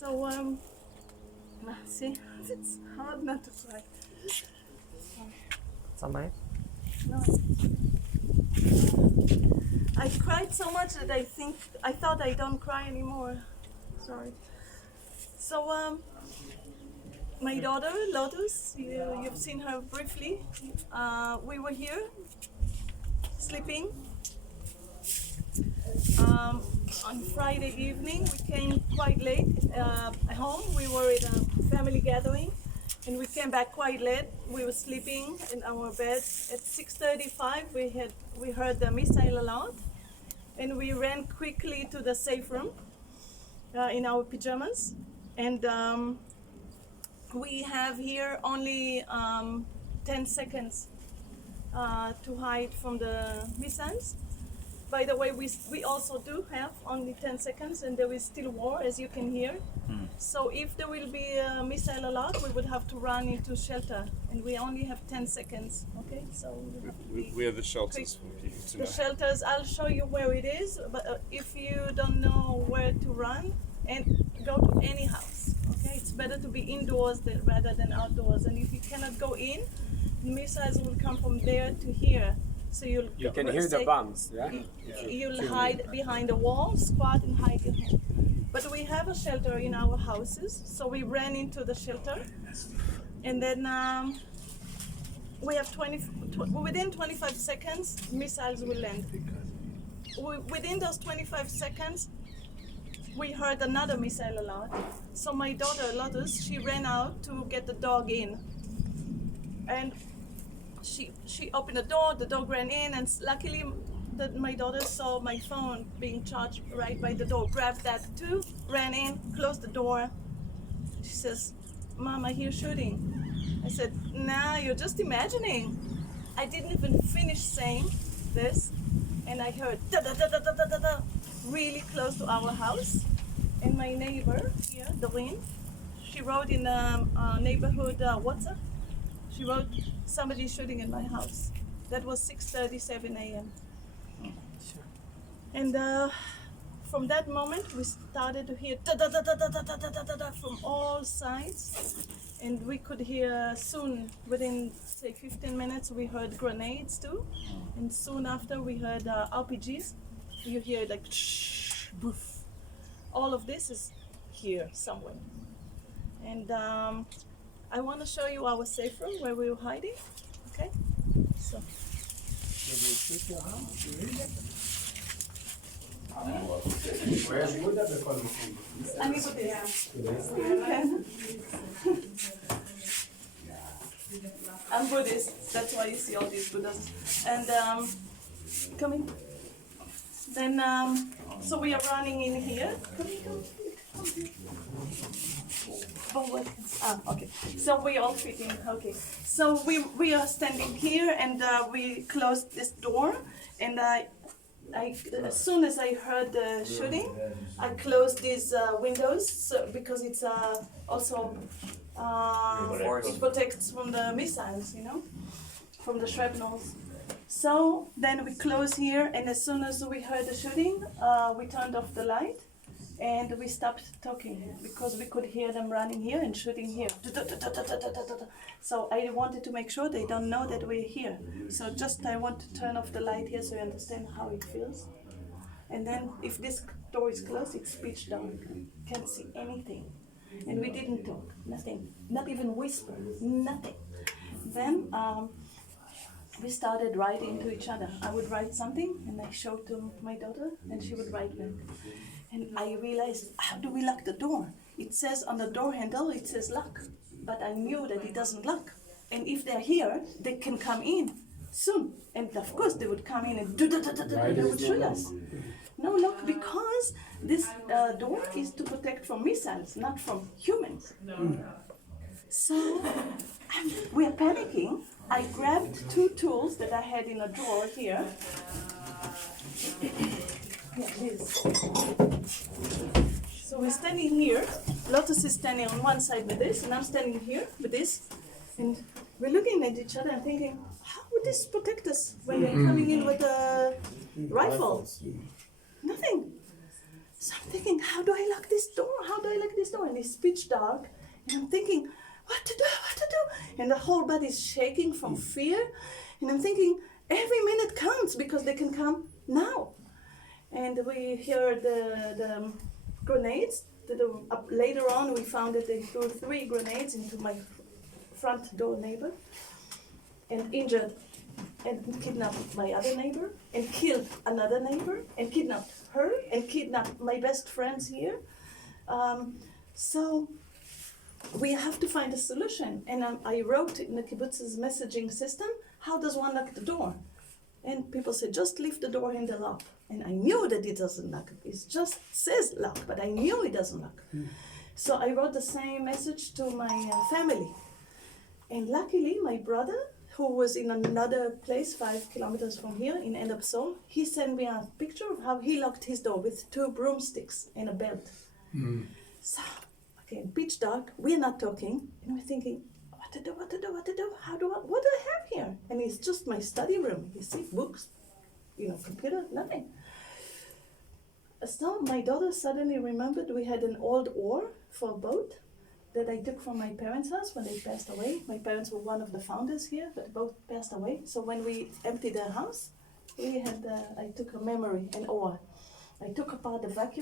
So, see, it's hard not to cry. Somebody? No. I cried so much that I thought I don't cry anymore. Sorry. So, my daughter, Lotus, you've seen her briefly. We were here sleeping. On Friday evening, we came quite late home. We were in a family gathering, and we came back quite late. We were sleeping in our bed. At 6:35, we heard the missile alert, and we ran quickly to the safe room in our pajamas. And we have here only 10 seconds to hide from the missiles. By the way, we also do have only 10 seconds, and there is still war, as you can hear. So if there will be a missile alert, we would have to run into shelter, and we only have 10 seconds. Okay, so we have to be Where are the shelters for people to the know? shelters. I'll show you where it is, but if you don't know where to run, and go to any house. Okay, it's better to be indoors rather than outdoors. And if you cannot go in, missiles will come from there to here. So You can hear the bombs, yeah? You'll hide behind the wall, squat and hide your head. But we have a shelter in our houses, so we ran into the shelter. And then we have within 25 seconds, missiles will land. Within those 25 seconds, we heard another missile alert. So my daughter, Lotus, she ran out to get the dog in. And she opened the dog ran in, and luckily my daughter saw my phone being charged right by the door, grabbed that too, ran in, closed the door. She says, "Mom, I hear shooting." I said, "Nah, you're just imagining." I didn't even finish saying this, and I heard da da da da da da da really close to our house. And my neighbor here, Doreen, she wrote in a neighborhood WhatsApp. She wrote, "Somebody shooting in my house." That was 6:37 a.m. And from that moment, we started to hear da da da da da da da da da da from all sides, and we could hear soon, within say 15 minutes, we heard grenades too, and soon after we heard RPGs. You hear like shh, boof. All of this is here somewhere, and I want to show you our safe room where we were hiding. Okay, so. I'm I'm Buddhist, that's why you see all these Buddhas. And come in. Then, so we are running in here. Come in. Okay. So we all fit in. Okay. So we are standing here, and we closed this door, and I as soon as I heard the shooting, I closed these windows because it's also it protects from the missiles, from the shrapnels. So then we close here, and as soon as we heard the shooting, we turned off the light, and we stopped talking because we could hear them running here and shooting here. So I wanted to make sure they don't know that we're here. So just I want to turn off the light here so you understand how it feels. And then if this door is closed, it's pitch dark. Can't see anything. And we didn't talk, nothing, not even whisper, nothing. Then we started writing to each other. I would write something, and I showed to my daughter, and she would write back. And I realized, how do we lock the door? It says on the door handle, it says lock. But I knew that it doesn't lock. And if they're here, they can come in soon. And of course, they would come in and they would shoot us. No lock, because this door is to protect from missiles, not from humans. So we're panicking. I grabbed two tools that I had in a drawer here. Yeah, this. So we're standing here. Lotus is standing on one side with this, and I'm standing here with this. And we're looking at each other and thinking, how would this protect us when they're coming in with a rifle? Nothing. So I'm thinking, how do I lock this door? How do I lock this door? And it's pitch dark. And I'm thinking, what to do? And the whole body is shaking from fear. And I'm thinking, every minute counts because they can come now. And we hear the grenades. Later on, we found that they threw 3 grenades into my front door neighbor and injured and kidnapped my other neighbor and killed another neighbor and kidnapped her and kidnapped my best friends here. So we have to find a solution. And I wrote in the kibbutz's messaging system, how does one lock the door? And people said, just leave the door handle up. And I knew that it doesn't lock. It just says lock, but I knew it doesn't lock. So I wrote the same message to my family. And luckily, my brother, who was in another place 5 kilometers from here in End of Seoul, he sent me a picture of how he locked his door with 2 broomsticks and a belt. So, okay, pitch dark, we're not talking, and we're thinking, what to do? What do I have here? And it's just my study room. You see, books, computer, nothing. So my daughter suddenly remembered we had an old oar for a boat that I took from my parents' house when they passed away. My parents were one of the founders here, but both passed away. So when we emptied their house, I took a memory, an oar. I took apart the vacuum